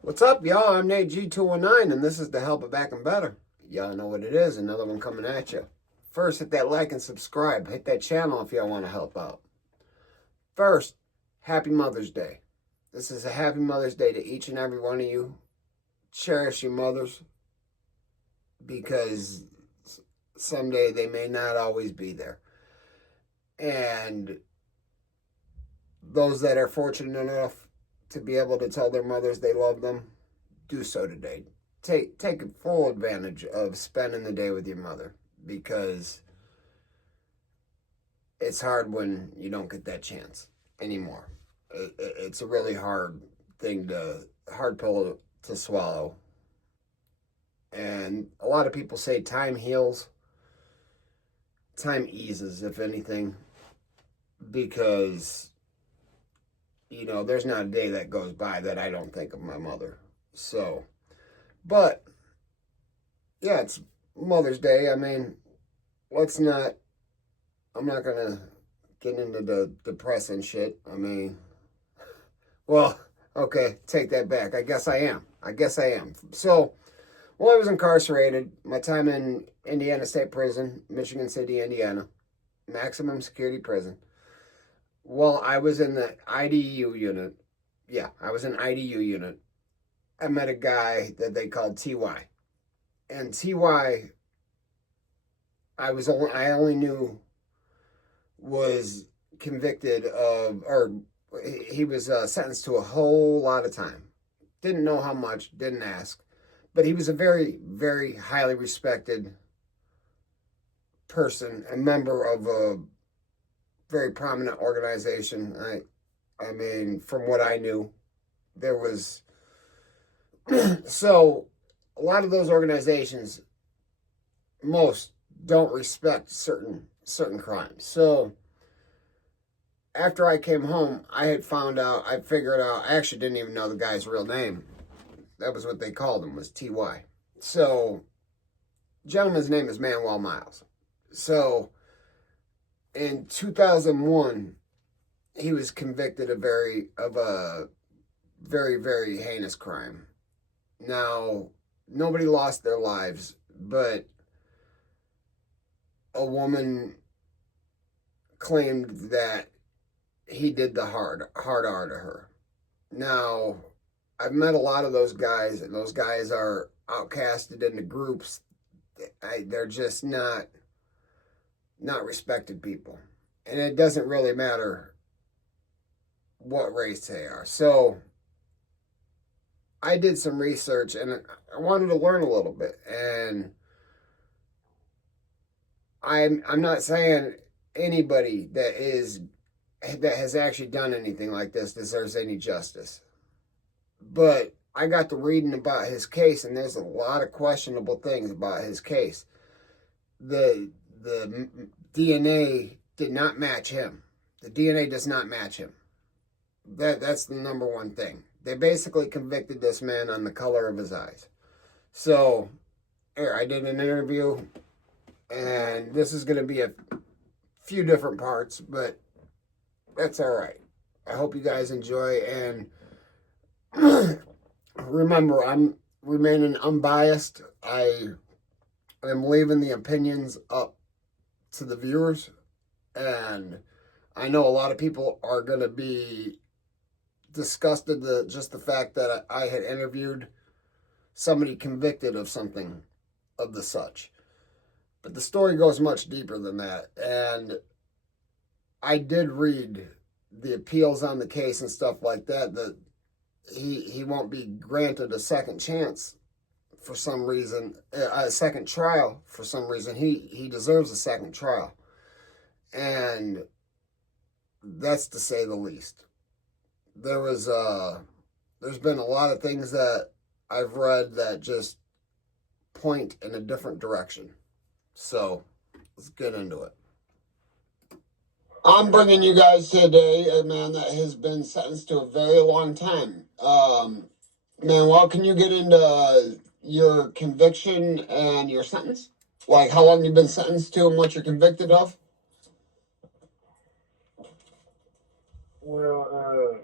What's up, y'all? I'm Nate G219, and this is the Help It Back and Better. Y'all know what it is. Another one coming at you. First, hit that like and subscribe. Hit that channel if y'all want to help out. First, Happy Mother's Day. This is a Happy Mother's Day to each and every one of you. Cherish your mothers, because someday they may not always be there. And those that are fortunate enough to be able to tell their mothers they love them, do so today. Take full advantage of spending the day with your mother, because it's hard when you don't get that chance anymore. It's a really hard pill to swallow. And a lot of people say time heals. Time eases, if anything, because there's not a day that goes by that I don't think of my mother. So, but, yeah, it's Mother's Day. I mean, I'm not going to get into the depressing shit. I mean, well, okay, take that back. I guess I am. So, I was incarcerated. My time in Indiana State Prison, Michigan City, Indiana, maximum security prison. Well, I was in the IDU unit. Yeah, I was in IDU unit. I met a guy that they called TY. And TY, I only knew was convicted of, or he was sentenced to a whole lot of time. Didn't know how much, didn't ask. But he was a very, very highly respected person, a member of a very prominent organization. I mean, from what I knew, there was so a lot of those organizations, most don't respect certain crimes. So after I came home, I figured out, I actually didn't even know the guy's real name. That was what they called him, was TY. So, gentleman's name is Manwell Miles. So, in 2001, he was convicted of a very, very heinous crime. Now, nobody lost their lives, but a woman claimed that he did the hard R to her. Now, I've met a lot of those guys, and those guys are outcasted into groups. They're just not respected people. And it doesn't really matter what race they are. So I did some research, and I wanted to learn a little bit. And I'm not saying anybody that has actually done anything like this deserves any justice. But I got to reading about his case, and there's a lot of questionable things about his case. The DNA did not match him. The DNA does not match him. That's the number one thing. They basically convicted this man on the color of his eyes. So, here, I did an interview, and this is going to be a few different parts, but that's all right. I hope you guys enjoy, and remember, I'm remaining unbiased. I am leaving the opinions up to the viewers, and I know a lot of people are going to be disgusted at just the fact that I had interviewed somebody convicted of something of the such. But the story goes much deeper than that, and I did read the appeals on the case and stuff like that he won't be granted a second chance for some reason, a second trial for some reason. He deserves a second trial. And that's to say the least. There's been a lot of things that I've read that just point in a different direction. So let's get into it. I'm bringing you guys today a man that has been sentenced to a very long time. Manuel, can you get into your conviction and your sentence? Like how long you've been sentenced to and what you're convicted of? Well,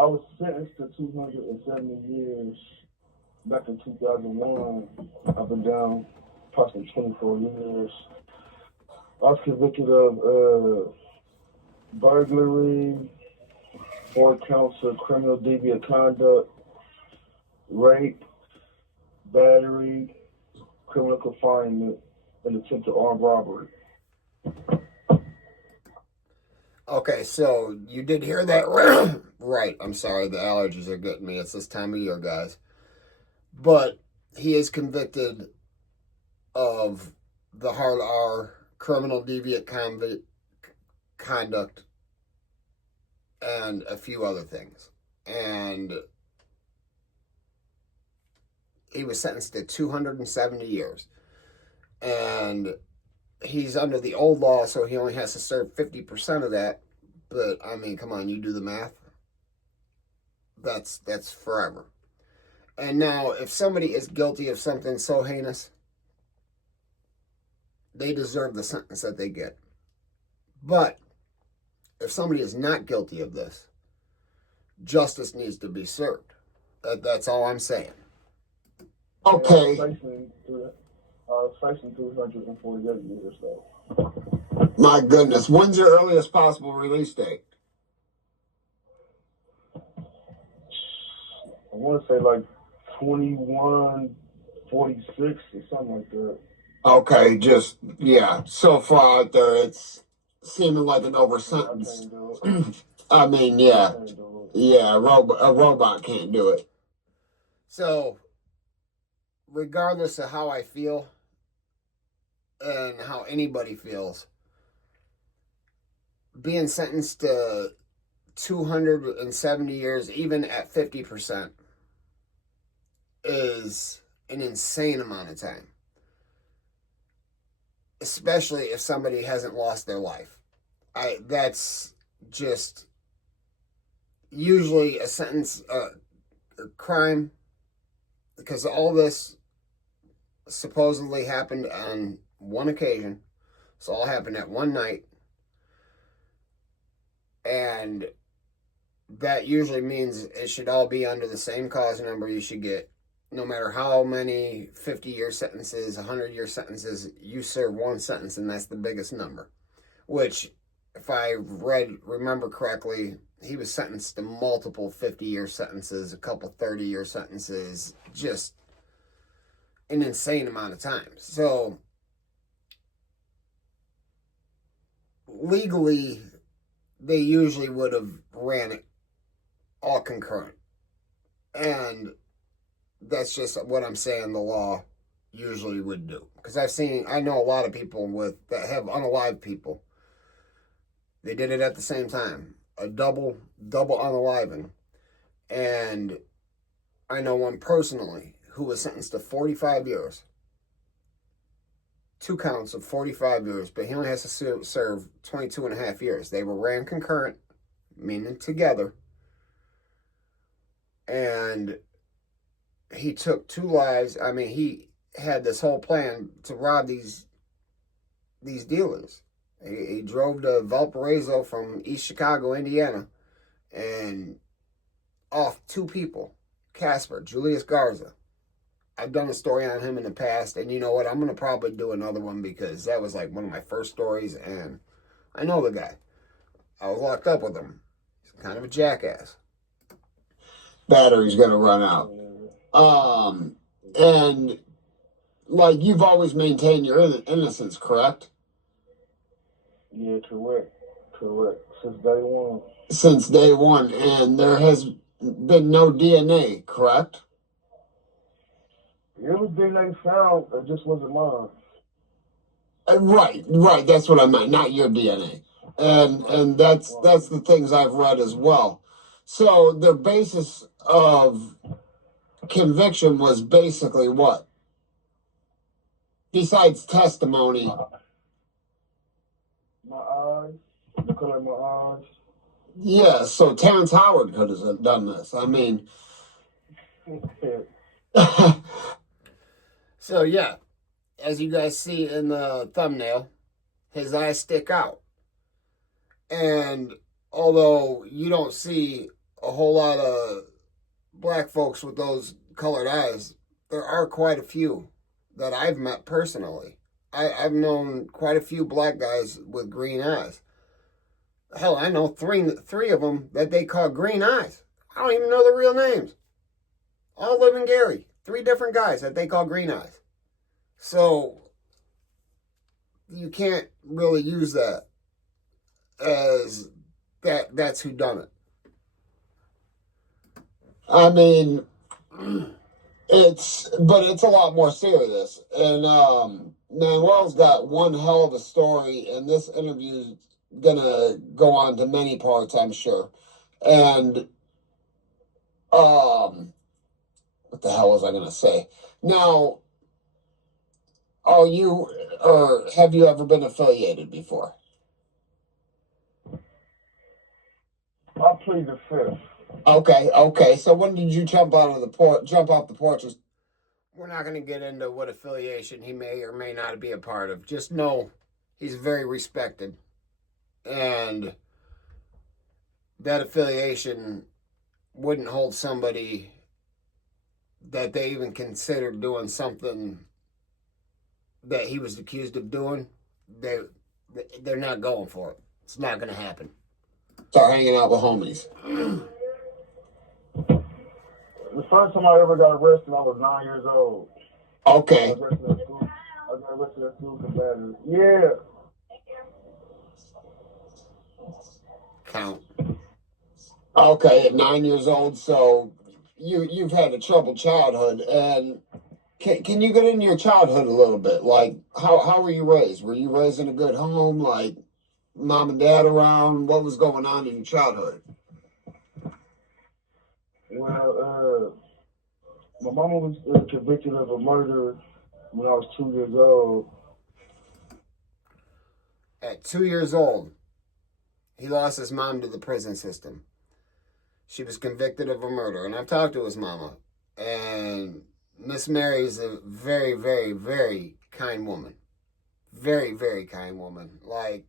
I was sentenced to 270 years back in 2001. I've been down approximately 24 years. I was convicted of burglary, 4 counts of criminal deviant conduct, rape, battery, criminal confinement, and attempted armed robbery. Okay, so you did hear that right. I'm sorry, the allergies are getting me. It's this time of year, guys. But he is convicted of the hard R, criminal deviant conduct, and a few other things. And he was sentenced to 270 years. And he's under the old law, so he only has to serve 50% of that. But I mean, come on, you do the math. That's forever. And now, if somebody is guilty of something so heinous, they deserve the sentence that they get. But if somebody is not guilty of this, justice needs to be served. That's all I'm saying. Okay. Facing 348 years, though. My goodness. When's your earliest possible release date? I want to say like 2146 or something like that. Okay, just, yeah. So far out there, it's seeming like an over sentence. I mean, yeah. Yeah, a robot can't do it. So, regardless of how I feel and how anybody feels, being sentenced to 270 years, even at 50%, is an insane amount of time. Especially if somebody hasn't lost their life. That's just usually a sentence, a crime, because all this supposedly happened on one occasion. It's all happened at one night. And that usually means it should all be under the same cause number you should get. No matter how many 50-year sentences, 100-year sentences, you serve one sentence, and that's the biggest number. Which, if I remember correctly, he was sentenced to multiple 50-year sentences, a couple 30-year sentences, just an insane amount of time. So, legally, they usually would have ran it all concurrent. And that's just what I'm saying the law usually would do. Because I know a lot of people that have unalive people. They did it at the same time. A double unaliving. And I know one personally who was sentenced to 45 years. 2 counts of 45 years, but he only has to serve 22 and a half years. They were ran concurrent, meaning together. And he took 2 lives. I mean, he had this whole plan to rob these dealers. He drove to Valparaiso from East Chicago, Indiana, and off 2 people, Casper, Julius Garza. I've done a story on him in the past, and you know what? I'm going to probably do another one because that was like one of my first stories, and I know the guy. I was locked up with him. He's kind of a jackass. Battery's going to run out. And like you've always maintained your innocence, correct? Yeah, correct. Since day one. Since day one, and there has been no DNA, correct? The only DNA found, it just wasn't mine. Right. That's what I meant, not your DNA. And that's the things I've read as well. So the basis of conviction was basically what? Besides testimony. My eyes, the color of my eyes. Yeah, so Terrence Howard could have done this. I mean. So yeah, as you guys see in the thumbnail, his eyes stick out. And although you don't see a a whole lot of black folks with those colored eyes. There are quite a few that I've met personally. I've known quite a few black guys with green eyes. Hell, I know three of them that they call green eyes. I don't even know their real names. All live in Gary. 3 different guys that they call green eyes. So you can't really use that as that's who done it. I mean, it's a lot more serious. And Manwell's got one hell of a story, and this interview's gonna go on to many parts, I'm sure. And what the hell was I gonna say? Now, are you or have you ever been affiliated before? I plead the fifth. Okay. So when did you jump off the porch? We're not going to get into what affiliation he may or may not be a part of. Just know he's very respected, and that affiliation wouldn't hold somebody that they even considered doing something that he was accused of doing. They're not going for it. It's not going to happen. Start hanging out with homies. The first time I ever got arrested, I was 9 years old. Okay. I got arrested at school for battery. Yeah. Count. Okay, at 9 years old, so you've had a troubled childhood, and can you get into your childhood a little bit? Like, how were you raised? Were you raised in a good home? Like, mom and dad around? What was going on in your childhood? Well, my mama was convicted of a murder when I was 2 years old. At 2 years old, he lost his mom to the prison system. She was convicted of a murder, and I've talked to his mama, and Miss Mary is a very, very, very kind woman. Very, very kind woman. Like,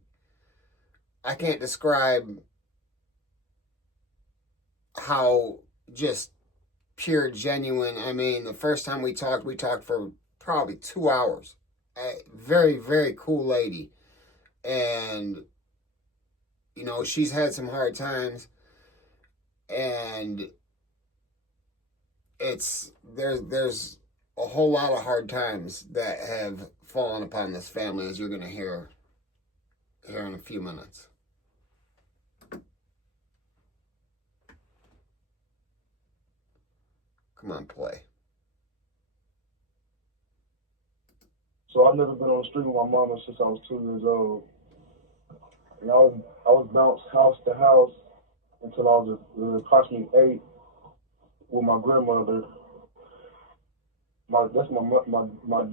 I can't describe how just pure, genuine. I mean, the first time we talked for probably 2 hours. Very, very cool lady. And, you know, she's had some hard times. And there's a whole lot of hard times that have fallen upon this family, as you're going to hear here in a few minutes. Come on, play. So I've never been on the street with my mama since I was 2 years old. And I was bounced house to house until I was approximately 8 with my grandmother. That's my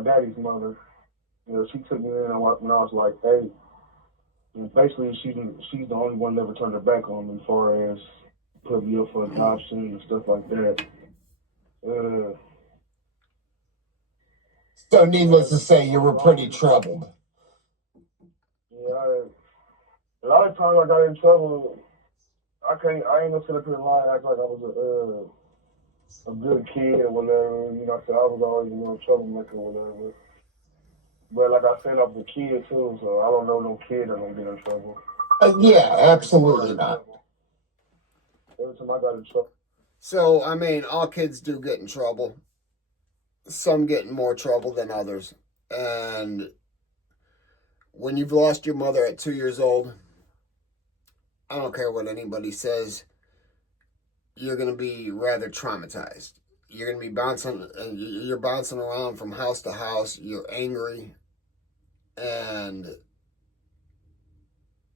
daddy's mother. You know, she took me in when I was like 8. And basically, she's the only one that never turned her back on me as far as put me up for adoption and stuff like that. So, needless to say, you were pretty troubled. Yeah, a lot of times I got in trouble. I ain't gonna sit up here and lie and act like I was a good kid or whatever. You know, I said I was always a little troublemaker or whatever. But like I said, I was a kid too, so I don't know no kid that don't get in trouble. Yeah, absolutely not. Every time I got in trouble. So, I mean, all kids do get in trouble. Some get in more trouble than others. And when you've lost your mother at 2 years old, I don't care what anybody says, you're going to be rather traumatized. You're going to be bouncing around from house to house. You're angry. And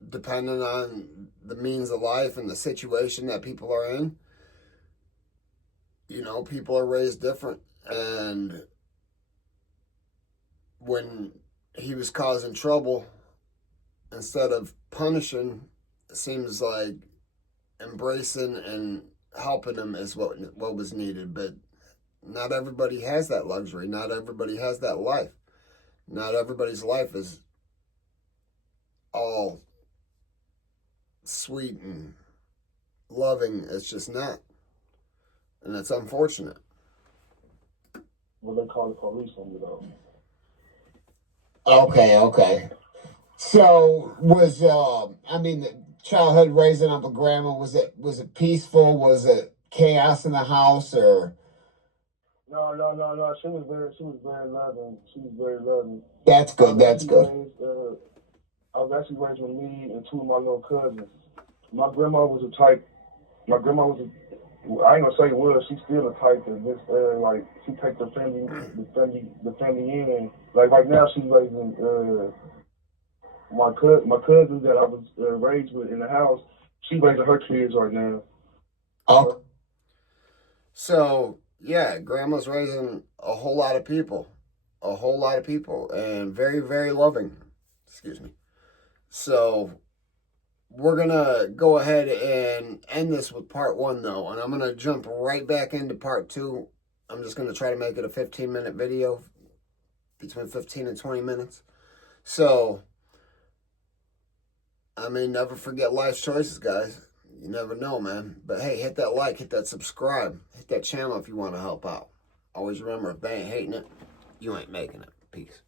depending on the means of life and the situation that people are in, you know, people are raised different. And when he was causing trouble, instead of punishing, it seems like embracing and helping him is what was needed. But not everybody has that luxury. Not everybody has that life. Not everybody's life is all sweet and loving. It's just not. And it's unfortunate. Well, they call the police on you, though. Okay. So was I mean, the childhood raising up a grandma, was it peaceful? Was it chaos in the house or? No. She was very loving. She was very loving. That's I good. was That's actually good. raised. I was actually raised with me and two of my little cousins. My grandma was a type. My grandma was. I ain't gonna say was. She's still a type that just like she take the family in. Like right now, she's raising my cousin that I was raised with in the house. She's raising her kids right now. Okay. So yeah, grandma's raising a whole lot of people, and very, very loving. Excuse me. So we're gonna go ahead and end this with part one, though, and I'm gonna jump right back into part two. I'm just gonna try to make it a 15-minute video, between 15 and 20 minutes. So, I mean, never forget life's choices, guys. You never know, man. But hey, hit that like, hit that subscribe, hit that channel if you want to help out. Always remember, if they ain't hating it, you ain't making it. Peace.